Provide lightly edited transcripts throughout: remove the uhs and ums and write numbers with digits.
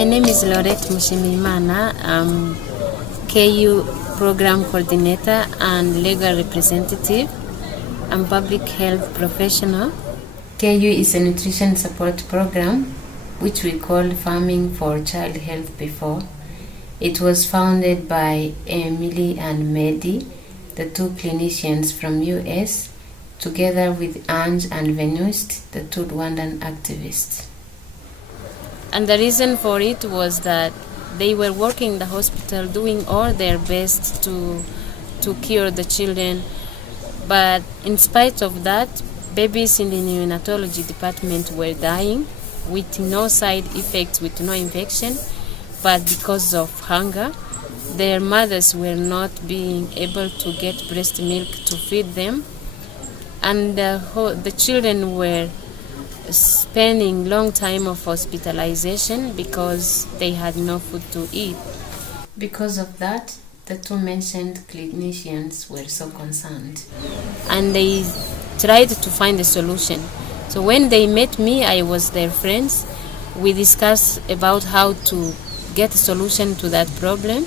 My name is Laurette Mushimimana. I'm KU Program Coordinator and Legal Representative. I'm public health professional. KU is a nutrition support program which we called Farming for Child Health before. It was founded by Emily and Mehdi, the two clinicians from US, together with Ange and Venuste, the two Rwandan activists. And the reason for it was that they were working in the hospital, doing all their best to cure the children. But in spite of that, babies in the neonatology department were dying with no side effects, with no infection. But because of hunger, their mothers were not being able to get breast milk to feed them. And the children were spending long time of hospitalization because they had no food to eat. Because of that, the two mentioned clinicians were so concerned. And they tried to find a solution. So when they met me, I was their friends. We discussed about how to get a solution to that problem.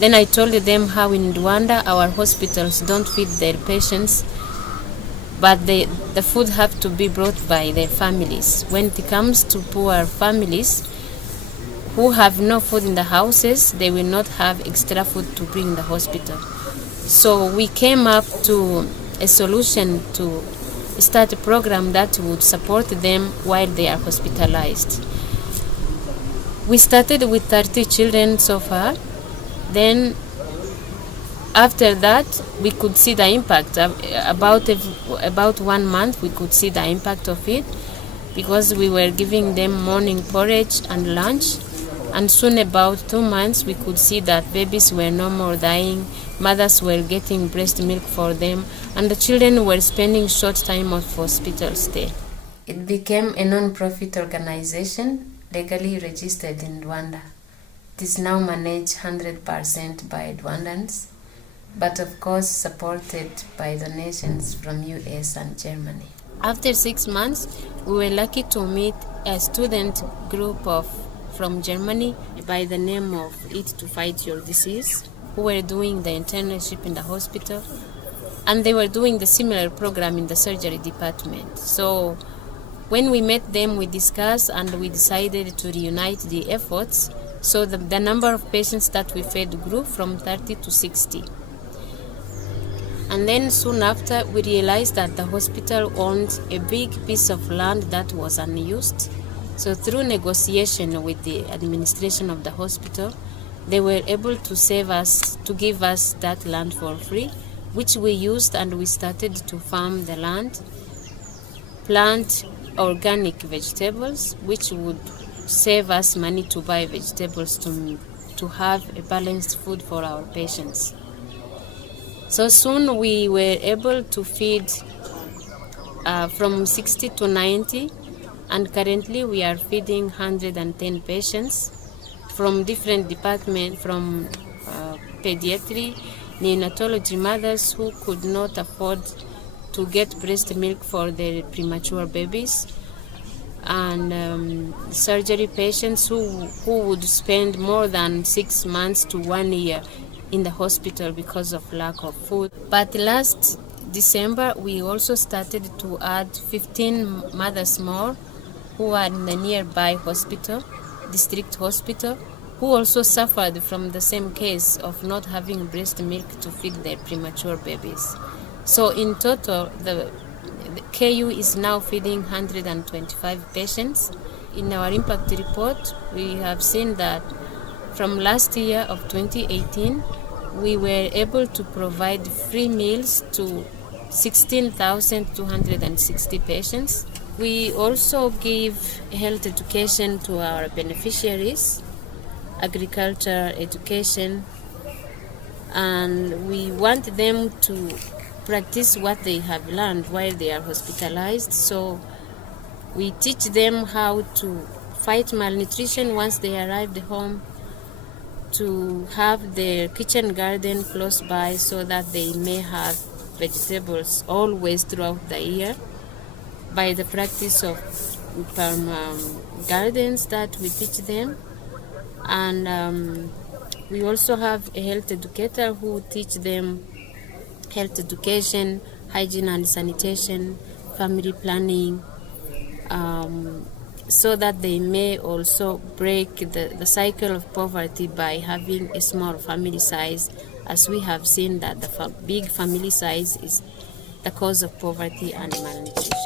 Then I told them how in Rwanda our hospitals don't feed their patients, but the food have to be brought by their families. When it comes to poor families who have no food in the houses, they will not have extra food to bring in the hospital. So we came up to a solution to start a program that would support them while they are hospitalized. We started with 30 children so far. Then after that, we could see the impact. About 1 month, we could see the impact of it because we were giving them morning porridge and lunch. And soon, about 2 months, we could see that babies were no more dying, mothers were getting breast milk for them, and the children were spending short time of hospital stay. It became a non-profit organization legally registered in Rwanda. It is now managed 100% by Rwandans, but of course supported by donations from US and Germany. After 6 months, we were lucky to meet a student group from Germany by the name of Eat to Fight Your Disease, who were doing the internship in the hospital, and they were doing the similar program in the surgery department. So when we met them, we discussed and we decided to reunite the efforts. So the number of patients that we fed grew from 30 to 60. And then soon after, we realized that the hospital owned a big piece of land that was unused. So through negotiation with the administration of the hospital, they were able to give us that land for free, which we used, and we started to farm the land, plant organic vegetables, which would save us money to buy vegetables to have a balanced food for our patients. So soon we were able to feed from 60 to 90, and currently we are feeding 110 patients from different departments, from pediatry, neonatology, mothers who could not afford to get breast milk for their premature babies, and surgery patients who would spend more than 6 months to 1 year in the hospital because of lack of food. But last December, we also started to add 15 mothers more who are in the nearby hospital, district hospital, who also suffered from the same case of not having breast milk to feed their premature babies. So in total, the KU is now feeding 125 patients. In our impact report, we have seen that from last year of 2018, we were able to provide free meals to 16,260 patients. We also give health education to our beneficiaries, agriculture education, and we want them to practice what they have learned while they are hospitalized. So we teach them how to fight malnutrition once they arrive home, to have their kitchen garden close by so that they may have vegetables always throughout the year, by the practice of gardens that we teach them, And we also have a health educator who teach them health education, hygiene and sanitation, family planning, so that they may also break the cycle of poverty by having a small family size, as we have seen that the big family size is the cause of poverty and malnutrition.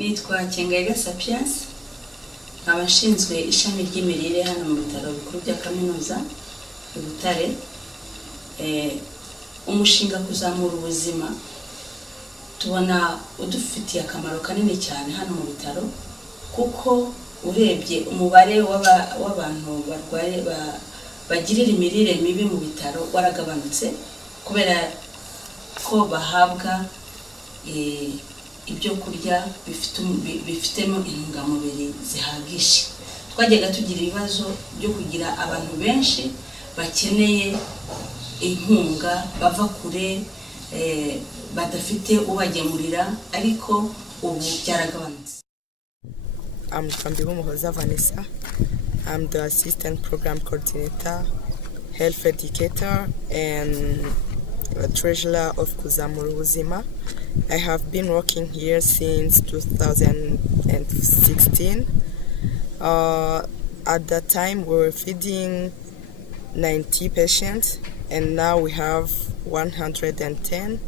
Nitwa Kengaiga Sapiens, abashinzwe ishami ry'imirire hano mu bitaro bikuru bya kaminuza i Butare. Umushinga Kuzamura Ubuzima tubona udufitiye akamaro kanini cyane hano mu bitaro, kuko urebye umubare w'abantu barwaye bagirira imirire mibi mu bitaro waragabanutse, kubera ko bahabwa ibyo kurya bifitemo intungamubiri zihagije. Twajyaga tugira ibibazo byo kugira abantu benshi bakeneye inkunga bava kure, badafite ubagemurira, ariko ubu byaragabanutse. I'm Kambibumuhoza Vanessa. I'm the assistant program coordinator, health educator, and treasurer of Kuzamura Ubuzima. I have been working here since 2016. At that time, we were feeding 90 patients, and now we have 110,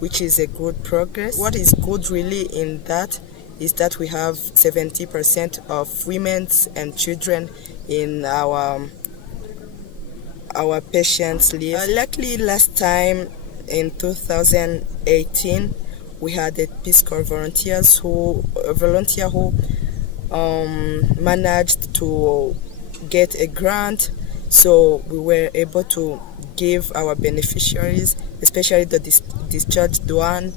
which is a good progress. What is good really in that is that we have 70% of women and children in our patients list. Luckily, last time in 2018, we had a Peace Corps volunteer who managed to get a grant, so we were able to give our beneficiaries, especially the discharged one,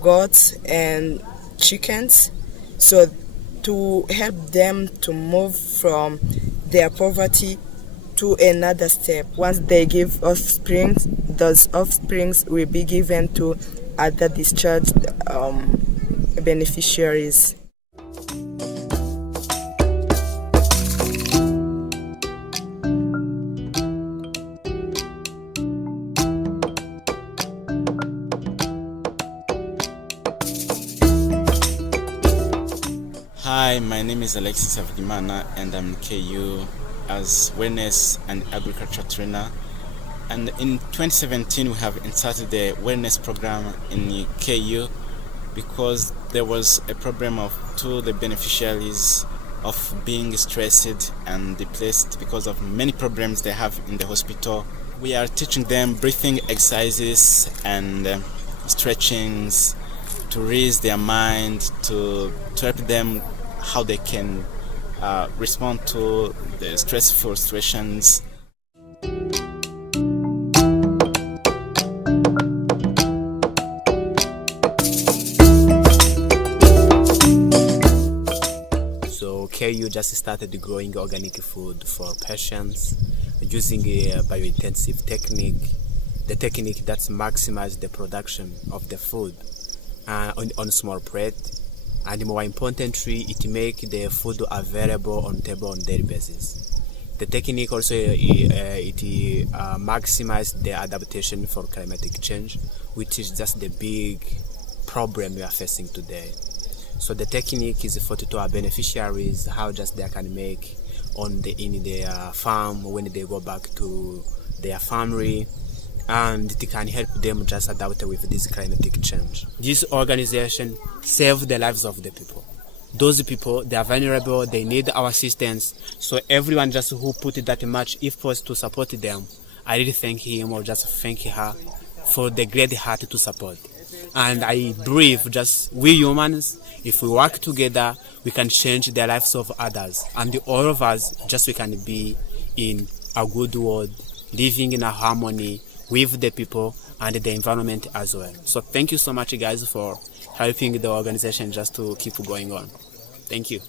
goats and chickens, so to help them to move from their poverty to another step. Once they give offspring, those offsprings will be given to other discharged beneficiaries. Hi, my name is Alexis Avgimana, and I'm KU as wellness and agriculture trainer. And in 2017, we have started the wellness program in KU because there was a problem to the beneficiaries of being stressed and depressed because of many problems they have in the hospital. We are teaching them breathing exercises and stretchings to raise their mind, to help them how they can respond to the stressful situations. So KU just started growing organic food for patients using a biointensive technique, the technique that maximizes the production of the food on small plate. And more importantly, it makes the food available on table on daily basis. The technique also maximizes the adaptation for climatic change, which is just the big problem we are facing today. So the technique is for to our beneficiaries how just they can make in their farm when they go back to their family, and it can help them just adapt with this climatic change. This organization saves the lives of the people. Those people, they are vulnerable, they need our assistance. So everyone just who put that much effort to support them, I really thank him or just thank her for the great heart to support. And I believe just we humans, if we work together, we can change the lives of others. And all of us, just we can be in a good world living in a harmony with the people and the environment as well. So thank you so much, guys, for helping the organization just to keep going on. Thank you.